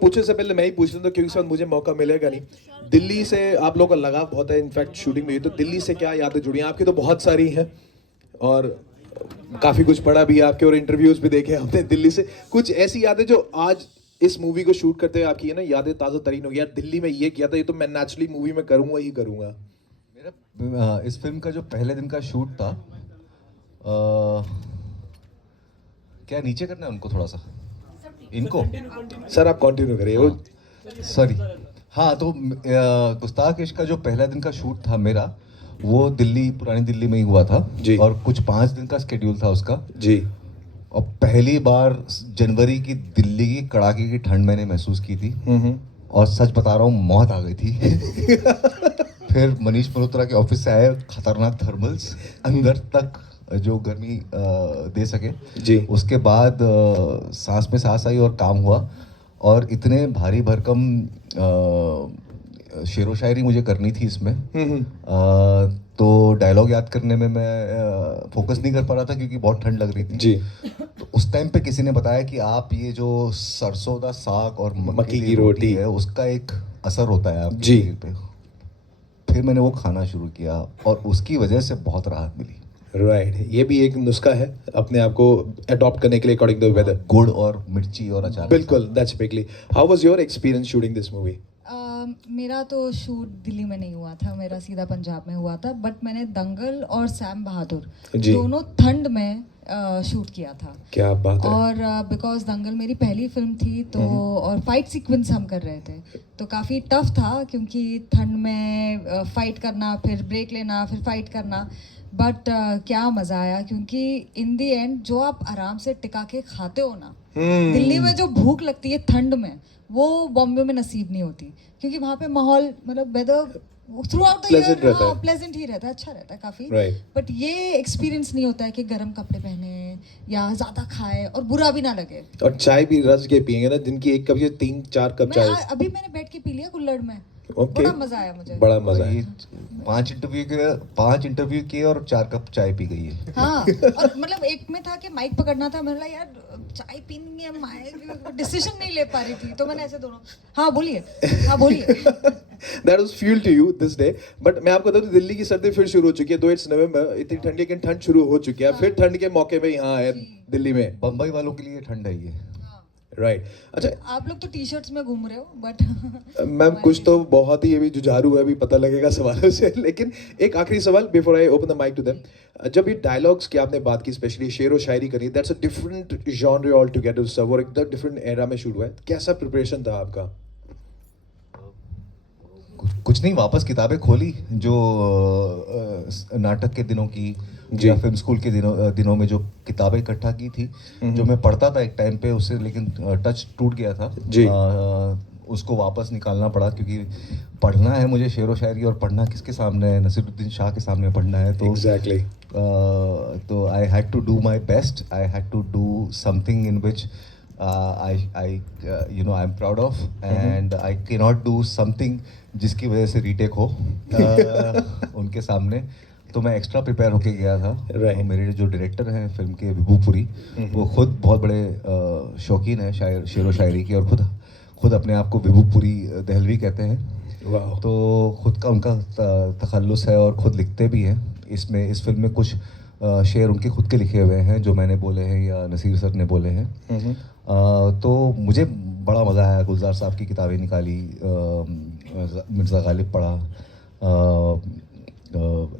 पूछने से पहले मैं ही पूछ लूँ तो क्योंकि इस वक्त मुझे मौका मिलेगा नहीं। दिल्ली से आप लोगों का लगाव बहुत है, इनफैक्ट शूटिंग में भी। तो दिल्ली से क्या यादें जुड़ी हैं आपकी? तो बहुत सारी हैं और काफ़ी कुछ पढ़ा भी है आपके और इंटरव्यूज भी देखे हैं हमने दिल्ली से। कुछ ऐसी यादें जो आज इस मूवी को शूट करते हुए आपकी है ना यादें ताज़ा तरीन हो गई, यार दिल्ली में ये किया था, ये तो मैं नेचुरली मूवी में करूँगा ही करूँगा। मेरा इस फिल्म का जो पहले दिन का शूट था, अ, क्या नीचे करना है उनको थोड़ा सा, इनको, सर आप कंटिन्यू करिए। वो सॉरी। हाँ, तो गुस्ताख इश्क का जो पहला दिन का शूट था मेरा, वो दिल्ली, पुरानी दिल्ली में ही हुआ था। जी। और कुछ 5 दिन का स्केड्यूल था उसका। जी। और पहली बार जनवरी की दिल्ली की कड़ाके की ठंड मैंने महसूस की थी। और सच बता रहा हूँ, मौत आ गई थी। फिर मनीष मल्होत्रा के ऑफिस से आए खतरनाक थर्मल्स, अंदर तक जो गर्मी दे सके। जी। उसके बाद सांस में सांस आई और काम हुआ। और इतने भारी भरकम शेरो शायरी मुझे करनी थी इसमें। तो डायलॉग याद करने में मैं फोकस नहीं कर पा रहा था क्योंकि बहुत ठंड लग रही थी। जी। तो उस टाइम पे किसी ने बताया कि आप ये जो सरसों का साग और मक्की की रोटी है, उसका एक असर होता है आपके जी। शरीर पे। फिर मैंने वो खाना शुरू किया और उसकी वजह से बहुत राहत मिली। राइट, ये भी एक नुस्खा है अपने आप को अडॉप्ट करने के लिए अकॉर्डिंग टू वेदर। गुड़ और मिर्ची और अचार के बिल्कुल, that's bigly. How was your experience shooting this movie? मेरा तो शूट दिल्ली में नहीं हुआ था, मेरा सीधा पंजाब में हुआ था। बट मैंने दंगल और सैम बहादुर जी। दोनों ठंड में शूट किया था। क्या बात है। और बिकॉज दंगल मेरी पहली फिल्म थी तो, और फाइट सीक्वेंस हम कर रहे थे तो काफ़ी टफ था क्योंकि ठंड में फाइट करना, फिर ब्रेक लेना, फिर फाइट करना। बट क्या मज़ा आया क्योंकि इन दी एंड जो आप आराम से टिका के खाते हो ना, दिल्ली में जो भूख लगती है ठंड में, वो बॉम्बे में नसीब नहीं होती क्योंकि वहाँ पे माहौल मतलब whether through out the Pleasant year रहता है। प्लेजेंट ही रहता है, अच्छा रहता है काफ़ी। Right. बट ये एक्सपीरियंस नहीं होता है कि गर्म कपड़े पहने या ज़्यादा खाए और बुरा भी ना लगे। और चाय भी रज के पियेंगे ना, दिन की 1 कप या 3-4 कप चाय। अभी मैंने बैठ के पी लिया कुल्हड़ में। ओके। बड़ा मज़ा आया मुझे। बड़ा मजा ये है। 5 इंटरव्यू किए और 4 कप चाय पी गई है। हाँ, और मतलब एक में था कि माइक पकड़ना था, मैंने बोला यार चाय पीनी है, माइक डिसीजन नहीं ले पा रही थी तो मैंने ऐसे दोनों, हाँ बोलिए, हाँ बोलिए। That was fuel to you this day. But मैं आपको बता दूं दिल्ली की सर्दी फिर शुरू हो चुकी है। दो इट्स नवंबर, इतनी ठंड लेकिन ठंड शुरू हो चुकी है। फिर ठंड के मौके पे यहाँ है दिल्ली में। बम्बई वालों के लिए ठंड है ये। राइट। अच्छा, आप लोग तो टी शर्ट्स में घूम रहे हो बट मैम कुछ तो बहुत ही अभी जुझारू है, अभी पता लगेगा सवालों से। लेकिन एक आखिरी सवाल before I open the mic to them. जब ये डायलॉग्स की आपने बात की, स्पेशली शेर व शायरी करी, that's a different genre all together सब, और एकदम डिफरेंट एरा में शुरू हुआ है। कैसा प्रिपरेशन था आपका? कुछ नहीं, वापस किताबें खोली जो नाटक के दिनों की या फिल्म स्कूल के दिनों में जो किताबें इकट्ठा की थी, जो मैं पढ़ता था एक टाइम पे, उससे लेकिन टच टूट गया था जी। उसको वापस निकालना पड़ा क्योंकि पढ़ना है मुझे शेर व शायरी, और पढ़ना किसके सामने है, नसीरुद्दीन शाह के सामने पढ़ना है। तो एग्जैक्टली। तो I had to do my best, I had to do something in which I am proud of, and I can not do something जिसकी वजह से रीटेक हो उनके सामने। तो मैं एक्स्ट्रा प्रिपेयर होके गया था। Right. और मेरे जो डायरेक्टर हैं फिल्म के, विभूपुरी, वो खुद बहुत बड़े शौकीन हैं शेर व शायरी की, और खुद अपने आप को विभूपुरी दहलवी कहते हैं। वाह। तो खुद का उनका तखल्लुस है और खुद लिखते भी हैं। इस फिल्म में कुछ शेर उनके खुद के लिखे हुए हैं जो मैंने बोले हैं या नसीर सर ने बोले हैं। तो मुझे बड़ा मज़ा आया। गुलजार साहब की किताबें निकाली, मिर्ज़ा गालिब पढ़ा,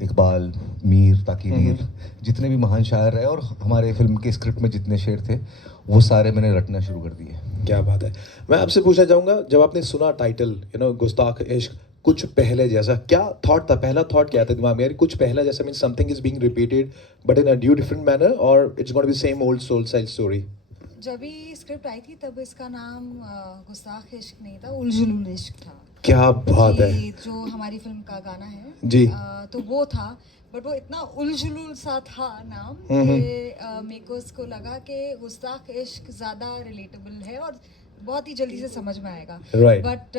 इकबाल, मीर, ताकि मीर, जितने भी महान शायर रहे, और हमारे फिल्म के स्क्रिप्ट में जितने शेर थे वो सारे मैंने रटना शुरू कर दिए। क्या बात है। मैं आपसे पूछना चाहूँगा, जब आपने सुना टाइटल गुस्ताख इश्क, कुछ पहले जैसा क्या थॉट था? पहला थॉट क्या था दिमाग में, यार कुछ पहला जैसा mean something is being repeated but in a new different manner, और it's gonna be same old soul side story? जब भी स्क्रिप्ट आई थी तब इसका नाम गुस्ताख इश्क नहीं था, उलझुल इश्क था। क्या बात है। कि जो हमारी फिल्म का गाना है जी। तो वो था, बट वो इतना उलझुल सा था नाम कि मेरे को इसको लगा कि गुस्ताख इश्क ज़्यादा रिलेटेबल है और बहुत ही जल्दी से समझ में आएगा। Right. बट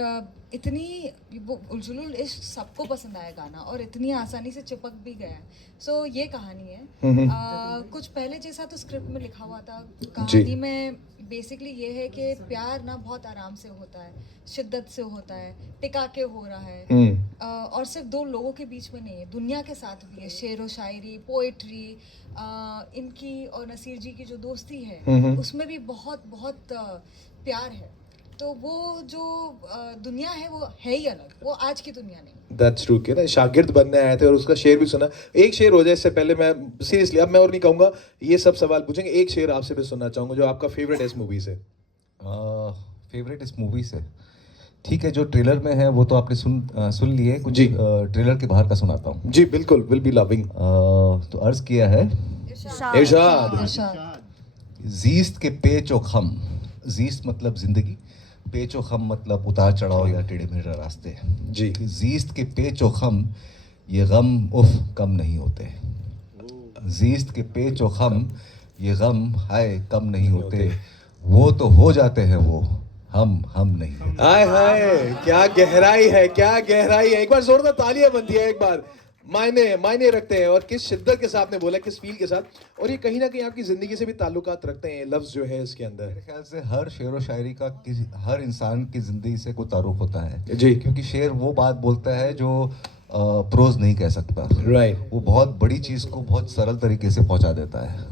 इतनी वो उलझुल इश्क सबको पसंद आया गाना, और इतनी आसानी से चिपक भी गया है। सो ये कहानी है। कुछ पहले जैसा तो स्क्रिप्ट में लिखा हुआ था, कहानी में बेसिकली ये है कि प्यार ना बहुत आराम से होता है, शिद्दत से होता है, टिका के हो रहा है। और सिर्फ दो लोगों के बीच में नहीं है, दुनिया के साथ भी है। शेर व शायरी, पोएट्री, इनकी और नसीर जी की जो दोस्ती है उसमें भी बहुत बहुत प्यार है। तो वो जो दुनिया है वो है ही अलग, वो आज की दुनिया नहीं। दैट्स ट्रू कि ना शागिर्द बनने आए थे और उसका शेर भी सुना। एक शेर हो जाए इससे पहले, मैं सीरियसली अब मैं और नहीं कहूंगा, ये सब सवाल पूछेंगे, एक शेर आपसे भी सुनना चाहूंगा जो आपका फेवरेट है इस मूवी से। फेवरेट इस मूवी से ठीक है, जो ट्रेलर में है वो तो आपने सुन लिए, कुछ जी। ट्रेलर के बाहर का सुनाता हूँ। जी बिल्कुल, विल बी लविंग। तो अर्ज किया है, इरशाद। जीस्त के पेच व खम, जीस्त मतलब जिंदगी, पेच व खम मतलब उतार चढ़ाव या टेढ़े मेढ़े रास्ते। जी। जीस्त के पेच व खम, ये गम उफ कम नहीं होते। जीस्त के पेच व खम, ये गम हाय कम नहीं होते। वो तो हो जाते हैं वो, हम नहीं। हाय हाय, क्या गहराई है, क्या गहराई है। एक बार जोरदार तालियां बनती है, एक बार मायने रखते हैं। और किस शिद्दत के साथ ने बोला, किस फील के साथ, और ये कहीं ना कहीं आपकी जिंदगी से भी ताल्लुकात रखते हैं लफ्ज जो है इसके अंदर। मेरे ख्याल से हर शेर व शायरी का हर इंसान की जिंदगी से कोई तारुफ होता है जी। क्योंकि शेर वो बात बोलता है जो प्रोज नहीं कह सकता। राइट। वो बहुत बड़ी चीज को बहुत सरल तरीके से पहुंचा देता है।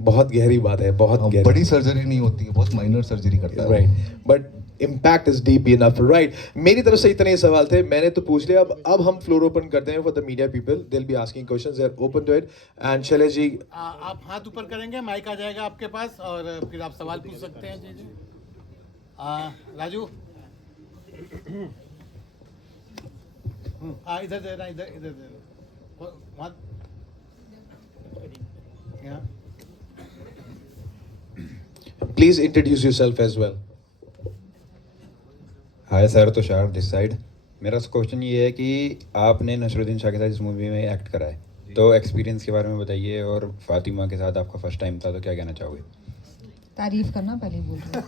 बहुत गहरी बात है, बहुत गहरी। बड़ी सर्जरी नहीं होती है, बहुत माइनर सर्जरी करता है। Right, but impact is deep enough. Right, मेरी तरफ से इतने ही सवाल थे, मैंने तो पूछ लिया। अब हम फ्लोर ओपन करते हैं for the media people, they will be asking questions, they are open to it. And Shailesh ji, आप हाथ ऊपर करेंगे, माइक आ जाएगा आपके पास और फिर आप सवाल पूछ सकते हैं। जी जी। राजू, इधर दे रहा, इधर इधर दे रहा। वहाँ यहाँ। Please introduce yourself as well. Hi sir, Tushar this side. मेरा क्वेश्चन ये है कि आपने नसरुद्दीन शाह के साथ इस मूवी में एक्ट करा है, तो एक्सपीरियंस के बारे में बताइए। और फातिमा के साथ आपका फर्स्ट टाइम था, तो क्या कहना चाहोगे? तारीफ करना पहले बोल रही हूँ।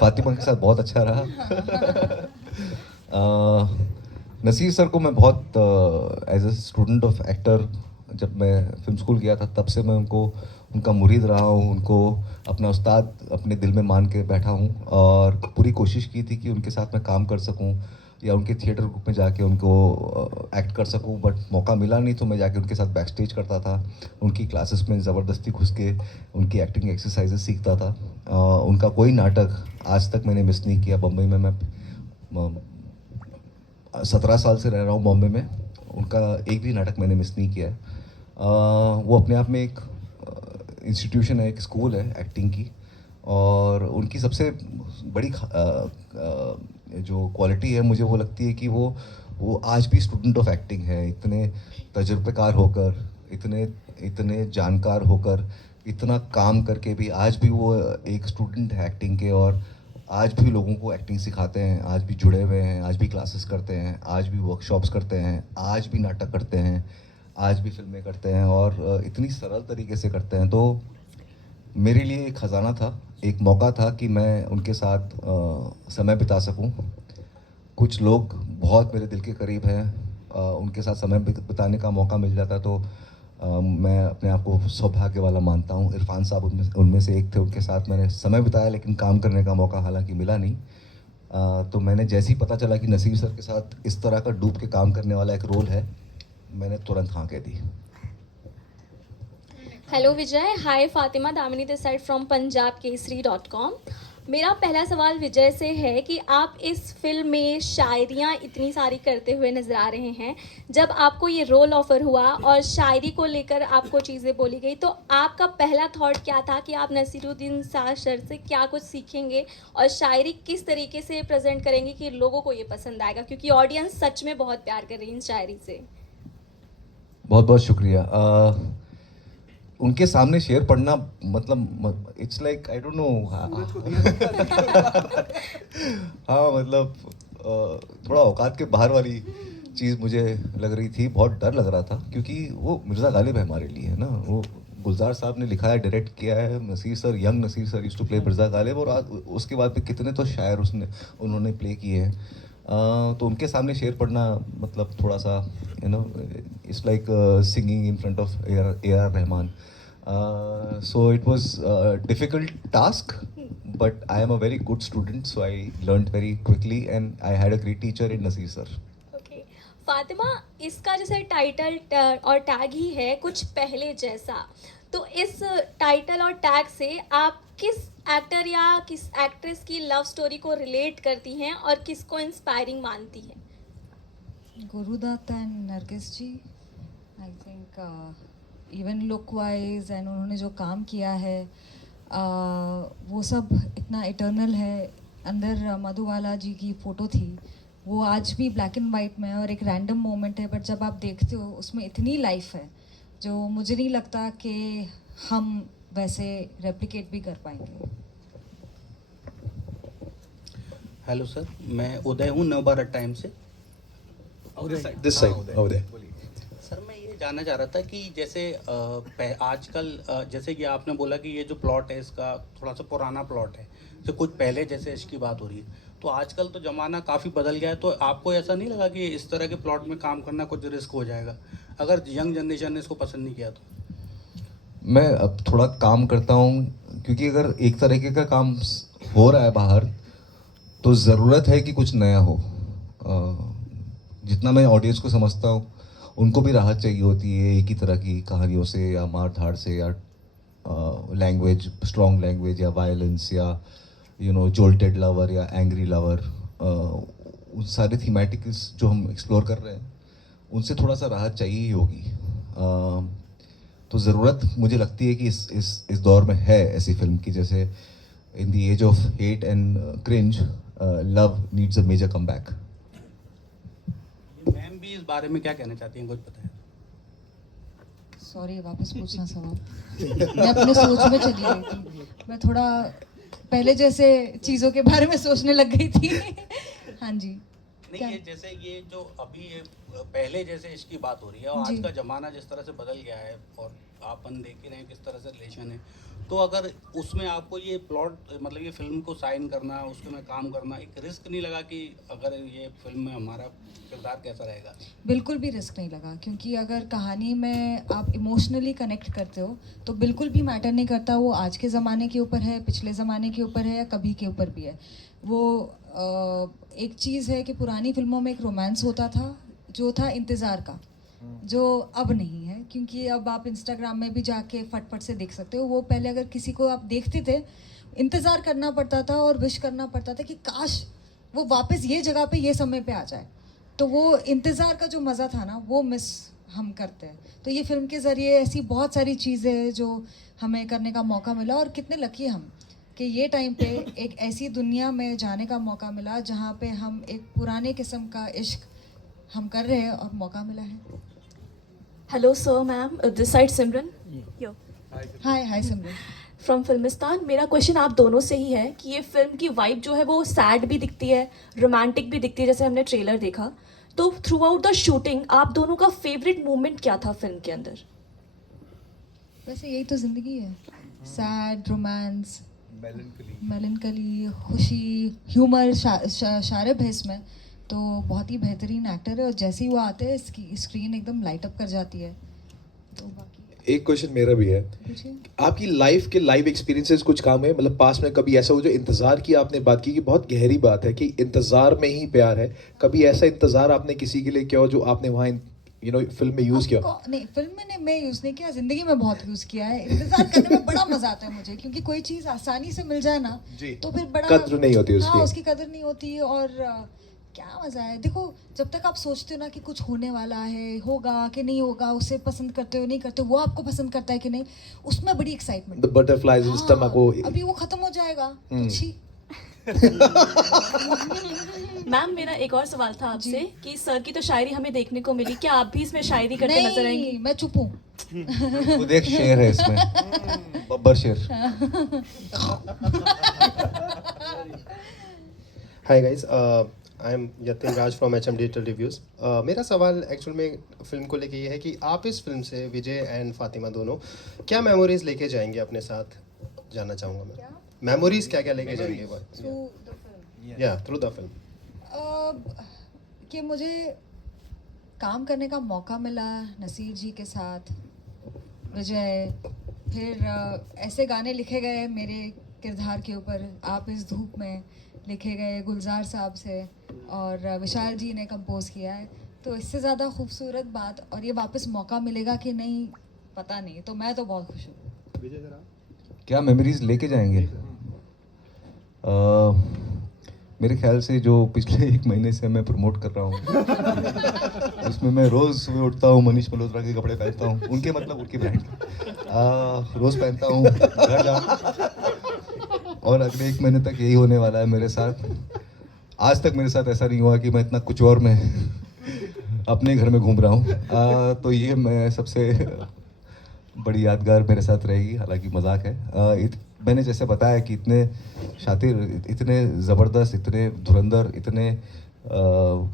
फातिमा के साथ बहुत अच्छा रहा। नसीर सर को मैं बहुत as a student of actor, जब मैं फिल्म स्कूल गया था तब से मैं उनका मुरीद रहा हूँ, उनको अपना उस्ताद अपने दिल में मान के बैठा हूँ। और पूरी कोशिश की थी कि उनके साथ मैं काम कर सकूँ या उनके थिएटर ग्रुप में जाके उनको एक्ट कर सकूँ, बट मौका मिला नहीं। तो मैं जाके उनके साथ बैक स्टेज करता था, उनकी क्लासेस में ज़बरदस्ती घुस के उनकी एक्टिंग एक्सरसाइजेस सीखता था। उनका कोई नाटक आज तक मैंने मिस नहीं किया। बम्बई में मैं 17 साल से रह रहा हूँ बॉम्बे में, उनका एक भी नाटक मैंने मिस नहीं किया है। वो अपने आप में एक इंस्टीट्यूशन है, एक स्कूल है एक्टिंग की। और उनकी सबसे बड़ी जो क्वालिटी है मुझे वो लगती है कि वो आज भी स्टूडेंट ऑफ एक्टिंग है। इतने तजुर्बेकार होकर, इतने जानकार होकर, इतना काम करके भी आज भी वो एक स्टूडेंट है एक्टिंग के। और आज भी लोगों को एक्टिंग सिखाते हैं, आज भी जुड़े हुए हैं, आज भी क्लासेस करते हैं, आज भी वर्कशॉप्स करते हैं, आज भी नाटक करते हैं, आज भी फिल्में करते हैं और इतनी सरल तरीके से करते हैं। तो मेरे लिए एक ख़जाना था, एक मौका था कि मैं उनके साथ समय बिता सकूं। कुछ लोग बहुत मेरे दिल के करीब हैं, उनके साथ समय बिताने का मौका मिल जाता तो मैं अपने आप को सौभाग्य वाला मानता हूं। इरफान साहब उनमें से एक थे, उनके साथ मैंने समय बिताया लेकिन काम करने का मौका हालांकि मिला नहीं। तो मैंने जैसे ही पता चला कि नसीर सर के साथ इस तरह का डूब के काम करने वाला एक रोल है, मैंने तुरंत हाँ कह दी। Hello Vijay, hi Fatima, Damini this side from punjabkesari.com। मेरा पहला सवाल विजय से है कि आप इस फिल्म में शायरियाँ इतनी सारी करते हुए नज़र आ रहे हैं। जब आपको ये रोल ऑफ़र हुआ और शायरी को लेकर आपको चीज़ें बोली गई, तो आपका पहला थॉट क्या था कि आप नसीरुद्दीन शाह सर से क्या कुछ सीखेंगे और शायरी किस तरीके से प्रेजेंट करेंगे कि लोगों को ये पसंद आएगा, क्योंकि ऑडियंस सच में बहुत प्यार कर रही है इन शायरी से। बहुत बहुत शुक्रिया। उनके सामने शेर पढ़ना मतलब it's like I don't know. हाँ मतलब थोड़ा औकात के बाहर वाली चीज़ मुझे लग रही थी, बहुत डर लग रहा था क्योंकि वो मिर्ज़ा गालिब है हमारे लिए, है ना। वो गुलजार साहब ने लिखा है, डायरेक्ट किया है। Naseer sir, young Naseer sir used to play Mirza Ghalib, और आज उसके बाद पे कितने तो शायर उन्होंने प्ले किए हैं। तो उनके सामने शेर पढ़ना मतलब थोड़ा सा it's like singing in front of AR Rahman. So it was a difficult task, but I am a very good student, so I learned very quickly, and I had a great teacher in Nasir sir. Okay Fatima, इसका जैसे title और tag ही है कुछ पहले जैसा, तो इस title और टैग से आप किस एक्टर या किस एक्ट्रेस की लव स्टोरी को रिलेट करती हैं और किसको इंस्पायरिंग मानती हैं? Guru Dutt and Nargis ji, I think even look wise and उन्होंने जो काम किया है वो सब इतना इटर्नल है। अंदर मधुबाला जी की फ़ोटो थी, वो आज भी ब्लैक एंड वाइट में है और एक रैंडम मोमेंट है, बट जब आप देखते हो उसमें इतनी लाइफ है जो मुझे नहीं लगता कि हम वैसे रेप्लिकेट भी कर पाएंगे। हेलो सर, मैं उदय हूँ नवभारत टाइम से। This side, over there. Sir मैं ये जानना चाह रहा था कि जैसे आजकल जैसे कि आपने बोला कि ये जो प्लॉट है इसका थोड़ा सा पुराना प्लॉट है, तो कुछ पहले जैसे इसकी बात हो रही है, तो आजकल तो ज़माना काफ़ी बदल गया है, तो आपको ऐसा नहीं लगा कि इस तरह के प्लॉट में काम करना कुछ रिस्क हो जाएगा अगर यंग जनरेशन ने इसको पसंद नहीं किया तो? मैं अब थोड़ा काम करता हूँ, क्योंकि अगर एक तरीके का काम हो रहा है बाहर, तो ज़रूरत है कि कुछ नया हो। जितना मैं ऑडियंस को समझता हूँ, उनको भी राहत चाहिए होती है एक ही तरह की कहानियों से, या मार धाड़ से, या लैंग्वेज, स्ट्रॉन्ग लैंग्वेज, या वायलेंस, या जोल्टेड लवर या एंग्री लवर। उन सारे थीमेटिक्स जो हम एक्सप्लोर कर रहे हैं, उनसे थोड़ा सा राहत चाहिए ही होगी। तो ज़रूरत मुझे लगती है कि इस दौर में है ऐसी फिल्म की, जैसे in the age of hate and cringe, love needs a major comeback. Ma'am भी इस बारे में क्या कहना चाहती हैं, कुछ बताएं? सॉरी, वापस पूछना सवाल। मैं अपने सोच में चली गई थी, मैं थोड़ा पहले जैसे चीज़ों के बारे में सोचने लग गई थी। हाँ जी। नहीं, ये जैसे ये जो अभी ये पहले जैसे इसकी बात हो रही है, और आज जी। का ज़माना जिस तरह से बदल गया है, और आपन देख ही रहे हैं किस तरह से रिलेशन है, तो अगर उसमें आपको ये प्लॉट मतलब ये फिल्म को साइन करना, उसमें काम करना, एक रिस्क नहीं लगा कि अगर ये फिल्म में हमारा किरदार कैसा रहेगा? बिल्कुल भी रिस्क नहीं लगा, क्योंकि अगर कहानी में आप इमोशनली कनेक्ट करते हो तो बिल्कुल भी मैटर नहीं करता वो आज के ज़माने के ऊपर है, पिछले ज़माने के ऊपर है, या कभी के ऊपर भी है। वो एक चीज़ है कि पुरानी फिल्मों में एक रोमांस होता था जो था इंतज़ार का, जो अब नहीं है, क्योंकि अब आप इंस्टाग्राम में भी जाके फटफट से देख सकते हो। वो पहले अगर किसी को आप देखते थे, इंतज़ार करना पड़ता था और विश करना पड़ता था कि काश वो वापस ये जगह पे ये समय पे आ जाए। तो वो इंतज़ार का जो मज़ा था ना, वो मिस हम करते हैं। तो ये फिल्म के ज़रिए ऐसी बहुत सारी चीज़ें जो हमें करने का मौका मिला, और कितने लकी हम कि ये टाइम पे एक ऐसी दुनिया में जाने का मौका मिला जहाँ पे हम एक पुराने किस्म का इश्क हम कर रहे हैं और मौका मिला है। Hello sir, ma'am, this side Simran yo hi Simran. From Filmistan. मेरा क्वेश्चन आप दोनों से ही है कि ये फिल्म की वाइब जो है वो सैड भी दिखती है, रोमांटिक भी दिखती है, जैसे हमने ट्रेलर देखा, तो थ्रू आउट द शूटिंग आप दोनों का फेवरेट मोमेंट क्या था फिल्म के अंदर? वैसे यही तो ज़िंदगी है, सैड, रोमांस, मेलनकली, खुशी, ह्यूमर, शारिब है इसमें। तो बहुत ही बेहतरीन एक्टर है, और जैसे ही वो आते हैं इसकी स्क्रीन एकदम लाइट अप कर जाती है। तो बाकी एक क्वेश्चन मेरा भी है, पूछिए। आपकी लाइफ के लाइव एक्सपीरियंसेस कुछ काम है, मतलब पास में कभी ऐसा हो जो इंतजार की आपने बात की कि बहुत गहरी बात है कि इंतजार में ही प्यार है, कभी ऐसा इंतजार आपने किसी के लिए किया हो जो आपने वहाँ फिल्म में यूज किया? नहीं, फिल्म में मैं यूज़ नहीं किया, ज़िंदगी में बहुत यूज़ किया है। इंतज़ार करने में बड़ा मज़ा आता है मुझे, क्योंकि कोई चीज़ आसानी से मिल जाए ना, जी, तो फिर बड़ा कद्र नहीं होती उसकी। हाँ, उसकी कदर नहीं होती। और क्या मज़ा है। देखो, जब तक आप सोचते हो ना कि कुछ होने वाला है, होगा कि नहीं होगा, उसे पसंद करते हो नहीं करते हो, वो आपको पसंद करता है कि नहीं, उसमें बड़ी excitement. The butterflies in stomach, वो अभी वो खत्म हो जाएगा तो छी। मैम, मेरा एक और सवाल था आपसे कि सर की तो शायरी हमें देखने को मिली, क्या आप भी इसमें शायरी करते नजर आएंगी? नहीं, मैं चुप हूँ। खुद एक शेर है इसमें, बब्बर शेर। Hi guys, I am Yatin Raj from HM digital reviews. मेरा सवाल एक्चुअल में फिल्म को लेके ये है कि आप इस फिल्म से विजय एंड फातिमा दोनों क्या मेमोरीज लेके जाएंगे अपने साथ, जानना चाहूँगा मैं। मेमोरीज क्या क्या लेके जाएंगे थ्रू द फिल्म? कि मुझे काम करने का मौका मिला नसीर जी के साथ, विजय, फिर ऐसे गाने लिखे गए मेरे किरदार के ऊपर, आप इस धूप में, लिखे गए गुलजार साहब से और विशाल जी ने कंपोज किया है। तो इससे ज़्यादा खूबसूरत बात, और ये वापस मौका मिलेगा कि नहीं पता नहीं, तो मैं तो बहुत खुश हूँ। क्या मेमोरीज लेके जाएंगे? मेरे ख्याल से जो पिछले 1 महीने से मैं प्रमोट कर रहा हूँ उसमें मैं रोज़ सुबह उठता हूँ, मनीष मल्होत्रा के कपड़े पहनता हूँ, उनके मतलब उनकी ब्रांड, रोज़ पहनता हूँ, घर जा, और अगले 1 महीने तक यही होने वाला है मेरे साथ। आज तक मेरे साथ ऐसा नहीं हुआ कि मैं इतना कुछ और मैं अपने घर में घूम रहा हूँ। तो ये मैं सबसे बड़ी यादगार मेरे साथ रहेगी, हालांकि मजाक है। मैंने जैसे बताया कि इतने शातिर, इतने ज़बरदस्त, इतने धुरंधर, इतने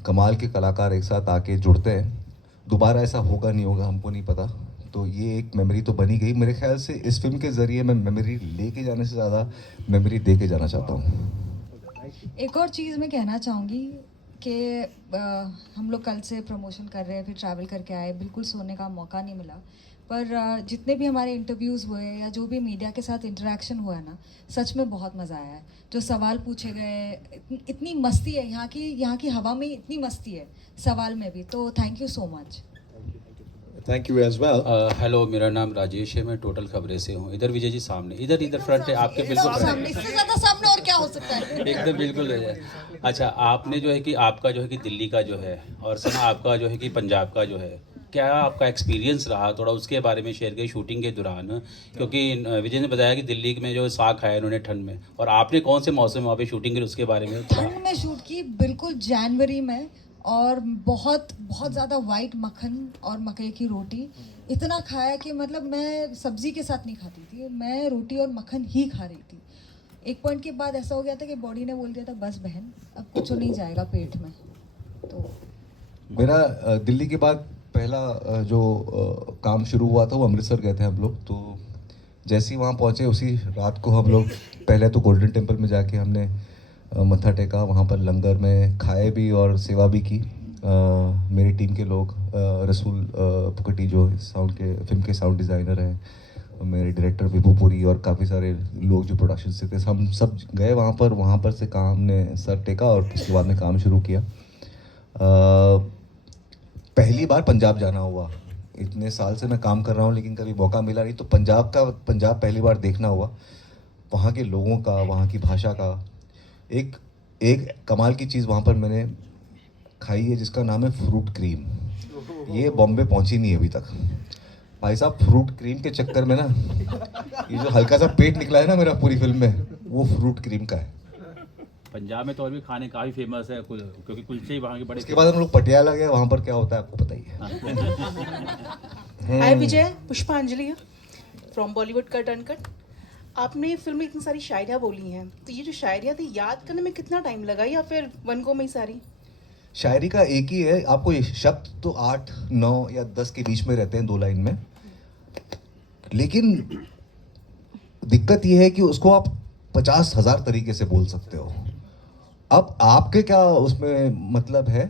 कमाल के कलाकार एक साथ आके जुड़ते हैं, दोबारा ऐसा होगा नहीं होगा हमको नहीं पता। तो ये एक मेमोरी तो बनी गई। मेरे ख्याल से इस फिल्म के ज़रिए मैं मेमोरी लेके जाने से ज़्यादा मेमोरी दे के जाना चाहता हूँ। एक और चीज़ मैं कहना चाहूँगी कि हम लोग कल से प्रमोशन कर रहे हैं, फिर ट्रैवल करके आए, बिल्कुल सोने का मौका नहीं मिला, पर जितने भी हमारे इंटरव्यूज़ हुए या जो भी मीडिया के साथ इंटरेक्शन हुआ है ना, सच में बहुत मज़ा आया है। जो सवाल पूछे गए, इतनी मस्ती है यहाँ की हवा में, इतनी मस्ती है सवाल में भी। तो thank you so much. Thank you as well. Hello, मेरा नाम राजेश है, मैं टोटल खबरें से हूँ। इधर विजय जी सामने, इधर फ्रंट है आपके, बिल्कुल सामने, इससे ज़्यादा सामने और क्या हो सकता है? एकदम बिल्कुल है। अच्छा, आपने जो है कि आपका जो है कि दिल्ली का जो है, और सना आपका जो है कि पंजाब का जो है, क्या आपका एक्सपीरियंस रहा, थोड़ा उसके बारे में शेयर करिए शूटिंग के दौरान। क्योंकि विजय ने बताया कि दिल्ली में जो साग खाया उन्होंने ठंड में, और आपने कौन से मौसम में वहाँ पे शूटिंग की, उसके बारे में। ठंड में शूट की, बिल्कुल जनवरी में, और बहुत बहुत ज़्यादा वाइट मक्खन और मकई की रोटी इतना खाया कि मतलब मैं सब्ज़ी के साथ नहीं खाती थी, मैं रोटी और मक्खन ही खा रही थी। एक पॉइंट के बाद ऐसा हो गया था कि बॉडी ने बोल दिया था बस बहन, अब कुछ नहीं जाएगा पेट में। तो मेरा दिल्ली के बाद पहला जो काम शुरू हुआ था वो अमृतसर गए थे हम लोग। तो जैसे ही वहाँ पहुँचे उसी रात को हम लोग पहले तो गोल्डन टेम्पल में जाके हमने मत्था टेका, वहाँ पर लंगर में खाए भी और सेवा भी की। मेरी टीम के लोग, रसूल पुकटी जो साउंड के फिल्म के साउंड डिज़ाइनर हैं, मेरे डायरेक्टर विभू पुरी और काफ़ी सारे लोग जो प्रोडक्शन से थे, हम सब गए वहाँ पर से काम हमने सर टेका और उसके बाद में काम शुरू किया। पहली बार पंजाब जाना हुआ, इतने साल से मैं काम कर रहा हूँ लेकिन कभी मौका मिला नहीं, तो पंजाब पहली बार देखना हुआ। वहाँ के लोगों का, वहाँ की भाषा का, एक कमाल की चीज़ वहाँ पर मैंने खाई है जिसका नाम है फ्रूट क्रीम। ये बॉम्बे पहुँची नहीं है अभी तक भाई साहब। फ्रूट क्रीम के चक्कर में ना ये जो हल्का सा पेट निकला है ना मेरा पूरी फिल्म में, वो फ्रूट क्रीम का है। पंजाब में तो और भी खाने काफ़ी फेमस है, क्योंकि कुलचे ही वहाँ के बड़े। उसके बाद हम लोग पटियाला गए, वहाँ पर क्या होता है आपको पता ही है। हाय विजय, पुष्पांजलि फ्रॉम बॉलीवुड कट अनकट। आपने फिल्म में इतनी सारी शायरियाँ बोली हैं, तो ये जो शायरियाँ थी याद करने में कितना टाइम लगा, या फिर वन गो में ही सारी? शायरी का एक ही है, आपको ये शब्द तो 8, 9 या 10 के बीच में रहते हैं 2 लाइन में, लेकिन दिक्कत ये है कि उसको आप 50,000 तरीके से बोल सकते हो। अब आपके क्या उसमें मतलब है,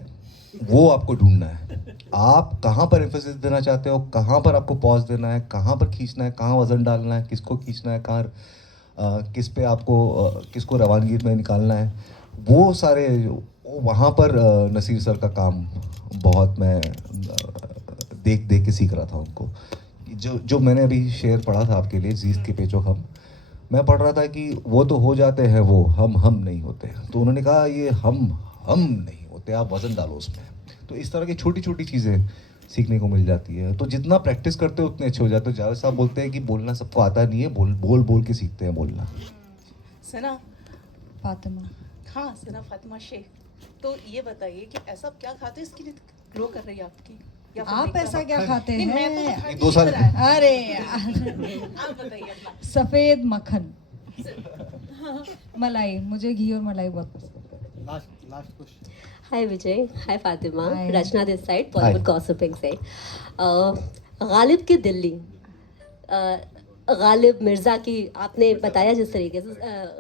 वो आपको ढूंढना है। आप कहाँ पर एम्फेसिस देना चाहते हो, कहाँ पर आपको पॉज देना है, कहाँ पर खींचना है, कहाँ वज़न डालना है, किसको खींचना है, कहाँ किस पे आपको किसको रवानगी में निकालना है, वो सारे वहाँ पर नसीर सर का काम बहुत मैं देख के सीख रहा था उनको। जो मैंने अभी शेर पढ़ा था आपके लिए, जीज़ के पेचो हम, मैं पढ़ रहा था कि वो तो हो जाते हैं वो, हम नहीं होते। तो उन्होंने कहा ये हम नहीं होते, आप वज़न डालो उसमें। तो इस तरह की छोटी छोटी चीज़ें सीखने को मिल जाती है। तो जितना प्रैक्टिस करते हो उतने अच्छे हो जाते हो। जावेद साहब बोलते हैं कि बोलना सबको आता नहीं है, बोल के सीखते हैं बोलना। सना फातिमा, हाँ सना फातिमा शेख, तो ये बताइए कि ऐसा क्या खाते हैं इसके लिए ग्लो कर रही है आपकी, या फिर आप देखकर ऐसा आप क्या खा- खाते नहीं, मैं तो हैं? खाती 2 साल नहीं तरह। अरे यार, आप बताइए अपना। सफ़ेद मक्खन, मलाई, मुझे घी और मलाई बहुत पसंद है। Last question. Hi Vijay, hi Fatima, Hi. Rachna this side, Bollywood gossiping side. Ghalib की दिल्ली, गालिब मिर्ज़ा की आपने बताया जिस तरीके से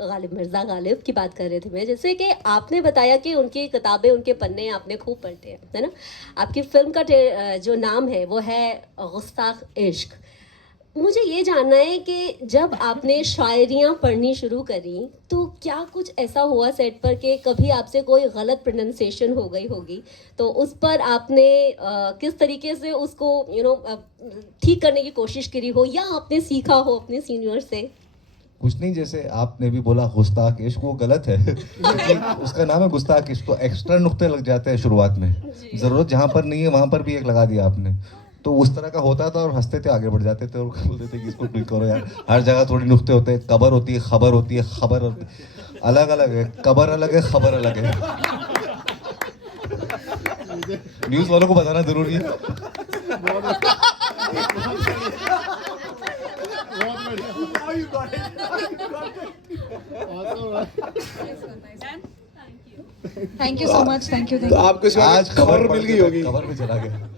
गालिब मिर्ज़ा गालिब की बात कर रहे थे मैं, जैसे कि आपने बताया कि उनकी किताबें उनके पन्ने आपने खूब पढ़ते हैं, है ना। आपकी फिल्म का जो नाम है वो है गुस्ताख इश्क। मुझे ये जानना है कि जब आपने शायरियाँ पढ़नी शुरू करी तो क्या कुछ ऐसा हुआ सेट पर कि कभी आपसे कोई गलत प्रोनाउंसिएशन हो गई होगी, तो उस पर आपने किस तरीके से उसको ठीक करने की कोशिश करी हो, या आपने सीखा हो अपने सीनियर से? कुछ नहीं, जैसे आपने भी बोला गुस्ताख इश्क, वो गलत है क्योंकि उसका नाम है गुस्ताख इश्क, तो एक्स्ट्रा नुक्ते लग जाते हैं शुरुआत में, ज़रूरत जहाँ पर नहीं है वहाँ पर भी एक लगा दिया आपने, तो उस तरह का होता था और हंसते थे, आगे बढ़ जाते थे और बोलते थे कि इसको ठीक करो यार। हर जगह थोड़ी नुक्ते होते हैं, कबर होती है, खबर होती है, खबर अलग अलग है, कबर अलग है, खबर अलग है। न्यूज़ वालों को बताना जरूरी है। Thank you so much, thank you. तो आपको इस बार आज खबर मिल गई होगी। खबर में चला गया।